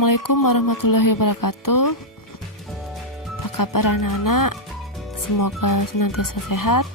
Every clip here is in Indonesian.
Assalamualaikum warahmatullahi wabarakatuh. Apa kabar anak-anak? Semoga senantiasa sehat.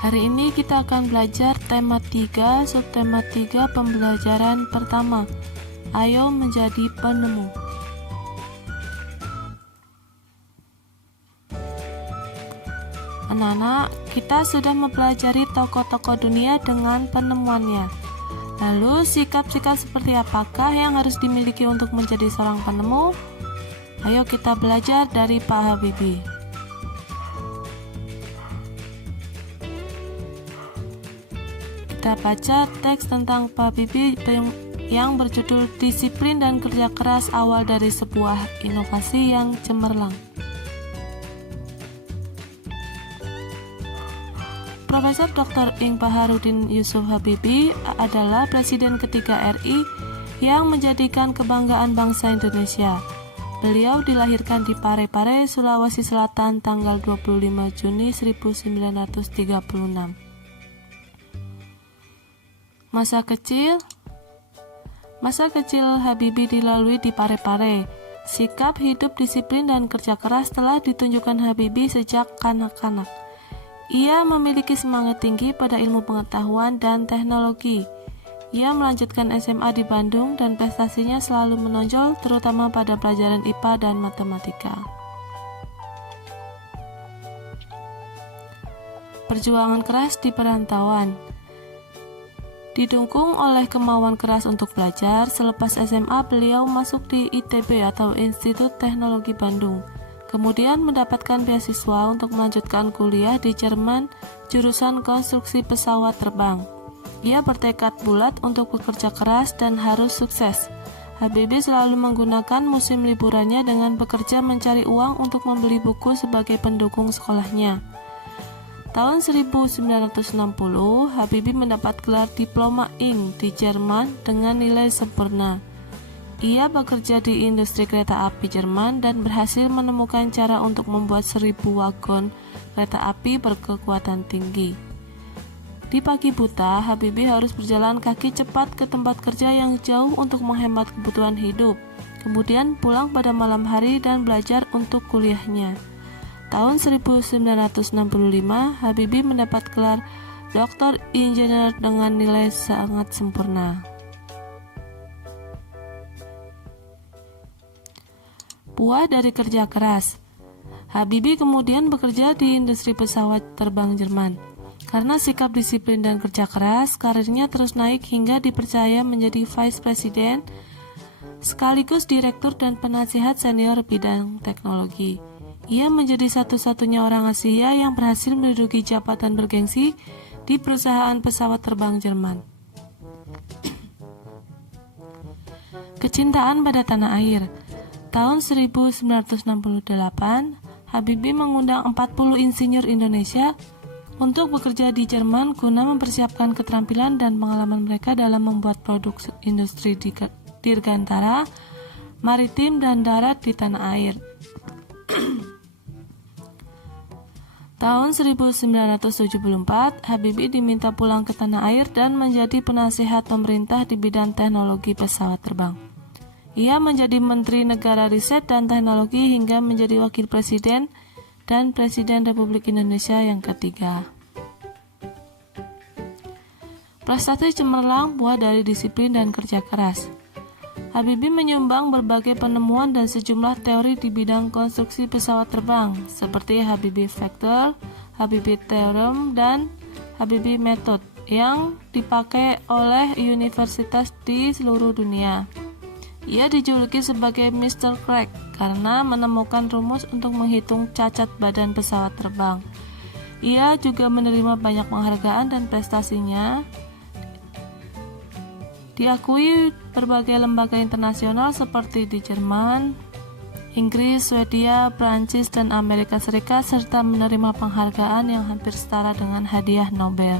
Hari ini kita akan belajar tema 3, subtema 3 pembelajaran pertama. Ayo menjadi penemu. Anak-anak, kita sudah mempelajari tokoh-tokoh dunia dengan penemuannya. Lalu, sikap-sikap seperti apakah yang harus dimiliki untuk menjadi seorang penemu? Ayo kita belajar dari Pak Habibie. Kita baca teks tentang Pak Habibie yang berjudul Disiplin dan Kerja Keras Awal dari Sebuah Inovasi yang Cemerlang. Profesor Dr. Ing Baharudin Yusuf Habibie adalah Presiden ketiga RI yang menjadikan kebanggaan bangsa Indonesia. Beliau dilahirkan di Parepare, Sulawesi Selatan tanggal 25 Juni 1936. Masa kecil Habibie dilalui di Parepare. Sikap hidup disiplin dan kerja keras telah ditunjukkan Habibie sejak kanak-kanak. Ia memiliki semangat tinggi pada ilmu pengetahuan dan teknologi. Ia melanjutkan SMA di Bandung dan prestasinya selalu menonjol terutama pada pelajaran IPA dan matematika. Perjuangan keras di perantauan. Didukung oleh kemauan keras untuk belajar, selepas SMA beliau masuk di ITB atau Institut Teknologi Bandung. Kemudian mendapatkan beasiswa untuk melanjutkan kuliah di Jerman jurusan konstruksi pesawat terbang. Ia bertekad bulat untuk bekerja keras dan harus sukses. Habibie selalu menggunakan musim liburannya dengan bekerja mencari uang untuk membeli buku sebagai pendukung sekolahnya. Tahun 1960, Habibie mendapat gelar Diploma Ing di Jerman dengan nilai sempurna. Ia bekerja di industri kereta api Jerman dan berhasil menemukan cara untuk membuat 1000 wagon kereta api berkekuatan tinggi. Di pagi buta, Habibie harus berjalan kaki cepat ke tempat kerja yang jauh untuk menghemat kebutuhan hidup. Kemudian pulang pada malam hari dan belajar untuk kuliahnya. Tahun 1965, Habibie mendapat gelar Doktor Insinyur dengan nilai sangat sempurna. Buah dari kerja keras. Habibie kemudian bekerja di industri pesawat terbang Jerman. Karena sikap disiplin dan kerja keras, karirnya terus naik hingga dipercaya menjadi Vice President, sekaligus Direktur dan Penasihat Senior bidang teknologi. Ia menjadi satu-satunya orang Asia yang berhasil menduduki jabatan bergengsi di perusahaan pesawat terbang Jerman. Kecintaan pada tanah air. Tahun 1968, Habibie mengundang 40 insinyur Indonesia untuk bekerja di Jerman guna mempersiapkan keterampilan dan pengalaman mereka dalam membuat produk industri dirgantara, maritim, dan darat di tanah air. Tahun 1974, Habibie diminta pulang ke tanah air dan menjadi penasihat pemerintah di bidang teknologi pesawat terbang. Ia menjadi Menteri Negara Riset dan Teknologi hingga menjadi Wakil Presiden dan Presiden Republik Indonesia yang ketiga. Prestasi cemerlang buah dari disiplin dan kerja keras. Habibie menyumbang berbagai penemuan dan sejumlah teori di bidang konstruksi pesawat terbang, seperti Habibie Factor, Habibie Theorem, dan Habibie Method yang dipakai oleh universitas di seluruh dunia. Ia dijuluki sebagai Mr. Crack karena menemukan rumus untuk menghitung cacat badan pesawat terbang. Ia juga menerima banyak penghargaan dan prestasinya diakui berbagai lembaga internasional seperti di Jerman, Inggris, Swedia, Prancis, dan Amerika Serikat, serta menerima penghargaan yang hampir setara dengan hadiah Nobel.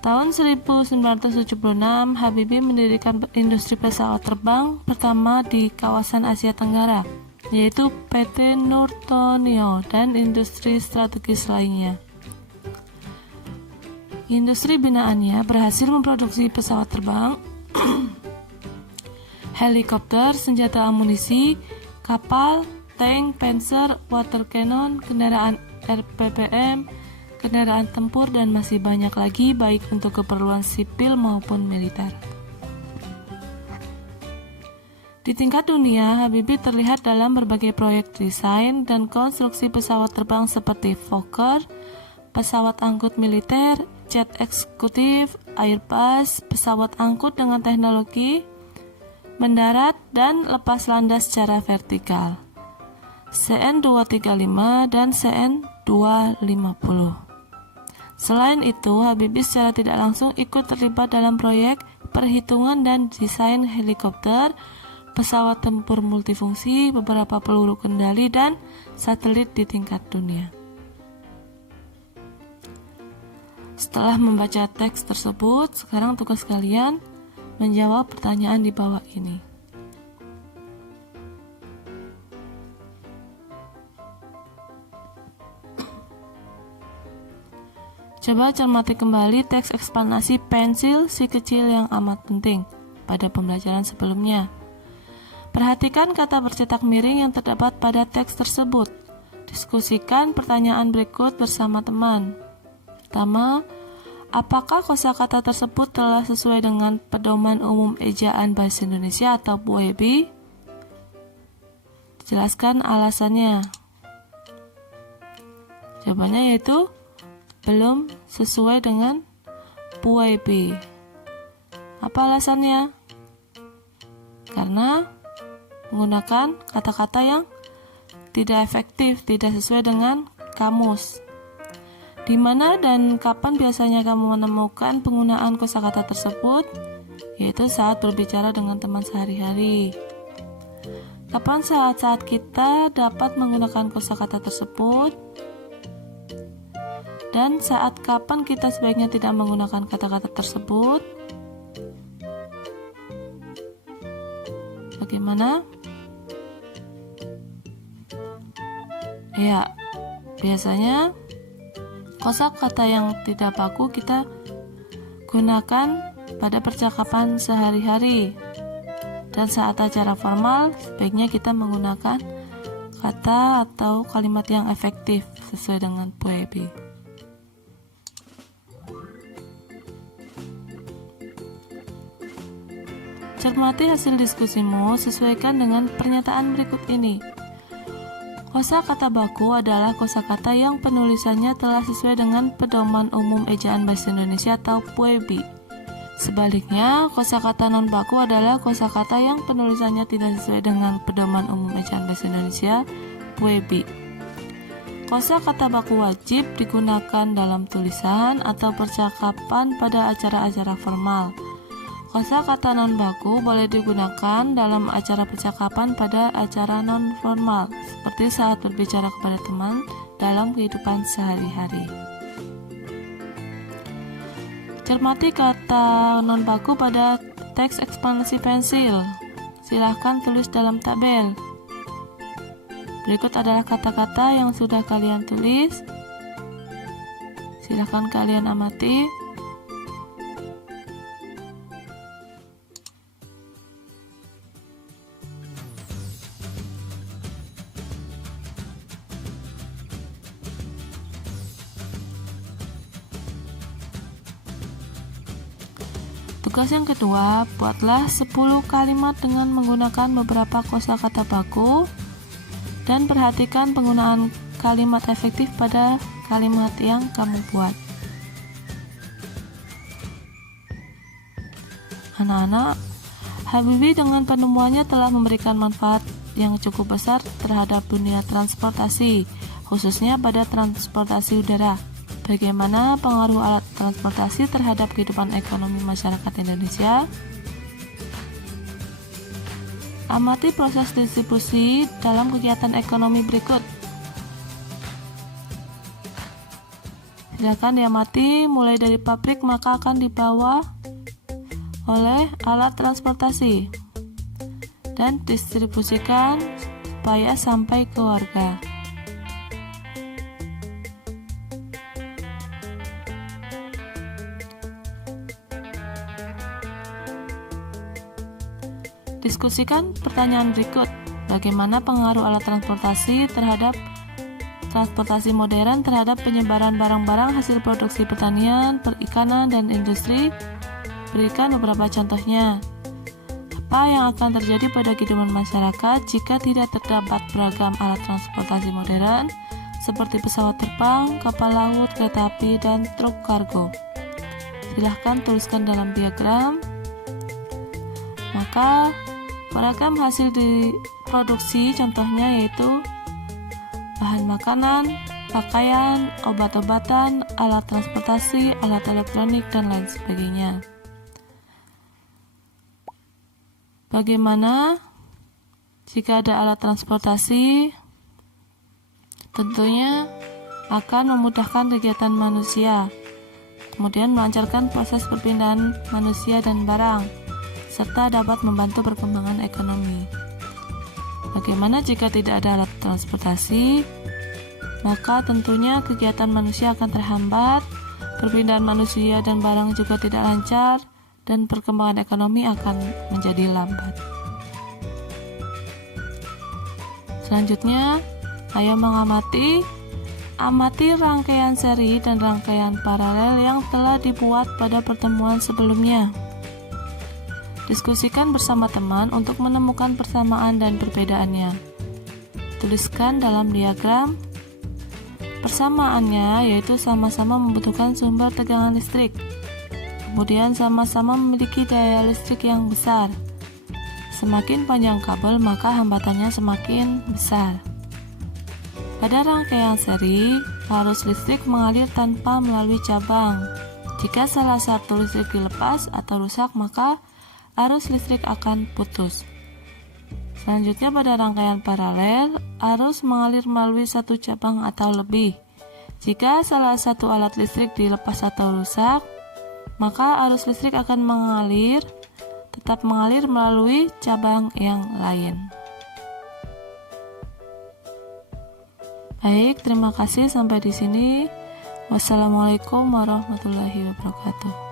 Tahun 1976, Habibie mendirikan industri pesawat terbang pertama di kawasan Asia Tenggara, yaitu PT Nurtonio dan industri strategis lainnya. Industri binaannya berhasil memproduksi pesawat terbang, helikopter, senjata amunisi, kapal, tank, panzer, water cannon, kendaraan RPPM, kendaraan tempur, dan masih banyak lagi baik untuk keperluan sipil maupun militer. Di tingkat dunia, Habibie terlihat dalam berbagai proyek desain dan konstruksi pesawat terbang seperti Fokker, pesawat angkut militer, jet eksekutif, Airbus, pesawat angkut dengan teknologi mendarat dan lepas landas secara vertikal, CN-235 dan CN-250. Selain itu, Habibie secara tidak langsung ikut terlibat dalam proyek perhitungan dan desain helikopter, pesawat tempur multifungsi, beberapa peluru kendali, dan satelit di tingkat dunia. Setelah membaca teks tersebut, sekarang tugas kalian menjawab pertanyaan di bawah ini. Coba cermati kembali teks eksplanasi pensil si kecil yang amat penting pada pembelajaran sebelumnya. Perhatikan kata bercetak miring yang terdapat pada teks tersebut. Diskusikan pertanyaan berikut bersama teman. Pertama, apakah kosakata tersebut telah sesuai dengan Pedoman Umum Ejaan Bahasa Indonesia atau PUEB? Jelaskan alasannya. Jawabannya yaitu belum sesuai dengan PUEB. Apa alasannya? Karena menggunakan kata-kata yang tidak efektif, tidak sesuai dengan kamus. Di mana dan kapan biasanya kamu menemukan penggunaan kosakata tersebut? Yaitu saat berbicara dengan teman sehari-hari. Kapan saat-saat kita dapat menggunakan kosakata tersebut? Dan saat kapan kita sebaiknya tidak menggunakan kata-kata tersebut? Bagaimana? Ya, biasanya kosakata yang tidak baku kita gunakan pada percakapan sehari-hari. Dan saat acara formal, sebaiknya kita menggunakan kata atau kalimat yang efektif sesuai dengan PUEB. Cermati hasil diskusimu, sesuaikan dengan pernyataan berikut ini. Kosakata baku adalah kosakata yang penulisannya telah sesuai dengan Pedoman Umum Ejaan Bahasa Indonesia atau PUEB. Sebaliknya, kosakata non baku adalah kosakata yang penulisannya tidak sesuai dengan Pedoman Umum Ejaan Bahasa Indonesia PUEB. Kosakata baku wajib digunakan dalam tulisan atau percakapan pada acara-acara formal. Kosakata non baku boleh digunakan dalam acara percakapan pada acara non formal, seperti saat berbicara kepada teman dalam kehidupan sehari-hari. Cermati kata non baku pada teks eksplanasi pensil. Silahkan tulis dalam tabel. Berikut adalah kata-kata yang sudah kalian tulis. Silahkan kalian amati. Tugas yang kedua, buatlah 10 kalimat dengan menggunakan beberapa kosakata baku dan perhatikan penggunaan kalimat efektif pada kalimat yang kamu buat. Anak-anak, Habibie dengan penemuannya telah memberikan manfaat yang cukup besar terhadap dunia transportasi, khususnya pada transportasi udara. Bagaimana pengaruh alat transportasi terhadap kehidupan ekonomi masyarakat Indonesia? Amati proses distribusi dalam kegiatan ekonomi berikut. Silakan diamati mulai dari pabrik maka akan dibawa oleh alat transportasi dan distribusikan supaya sampai ke warga. Diskusikan pertanyaan berikut. Bagaimana pengaruh alat transportasi modern terhadap penyebaran barang-barang hasil produksi pertanian, perikanan, dan industri? Berikan beberapa contohnya. Apa yang akan terjadi pada kehidupan masyarakat jika tidak terdapat beragam alat transportasi modern seperti pesawat terbang, kapal laut, kereta api, dan truk kargo? Silahkan tuliskan dalam diagram. Maka beragam hasil diproduksi contohnya yaitu bahan makanan, pakaian, obat-obatan, alat transportasi, alat elektronik, dan lain sebagainya. Bagaimana jika ada alat transportasi? Tentunya akan memudahkan kegiatan manusia, kemudian melancarkan proses perpindahan manusia dan barang, serta dapat membantu perkembangan ekonomi. Bagaimana jika tidak ada alat transportasi? Maka tentunya kegiatan manusia akan terhambat, perpindahan manusia dan barang juga tidak lancar, dan perkembangan ekonomi akan menjadi lambat. Selanjutnya, ayo amati rangkaian seri dan rangkaian paralel yang telah dibuat pada pertemuan sebelumnya. Diskusikan bersama teman untuk menemukan persamaan dan perbedaannya. Tuliskan dalam diagram. Persamaannya yaitu sama-sama membutuhkan sumber tegangan listrik. Kemudian sama-sama memiliki daya listrik yang besar. Semakin panjang kabel, maka hambatannya semakin besar. Pada rangkaian seri, arus listrik mengalir tanpa melalui cabang. Jika salah satu listrik dilepas atau rusak, maka arus listrik akan putus. Selanjutnya pada rangkaian paralel, arus mengalir melalui satu cabang atau lebih. Jika salah satu alat listrik dilepas atau rusak, maka arus listrik akan tetap mengalir melalui cabang yang lain. Baik, terima kasih sampai di sini. Wassalamualaikum warahmatullahi wabarakatuh.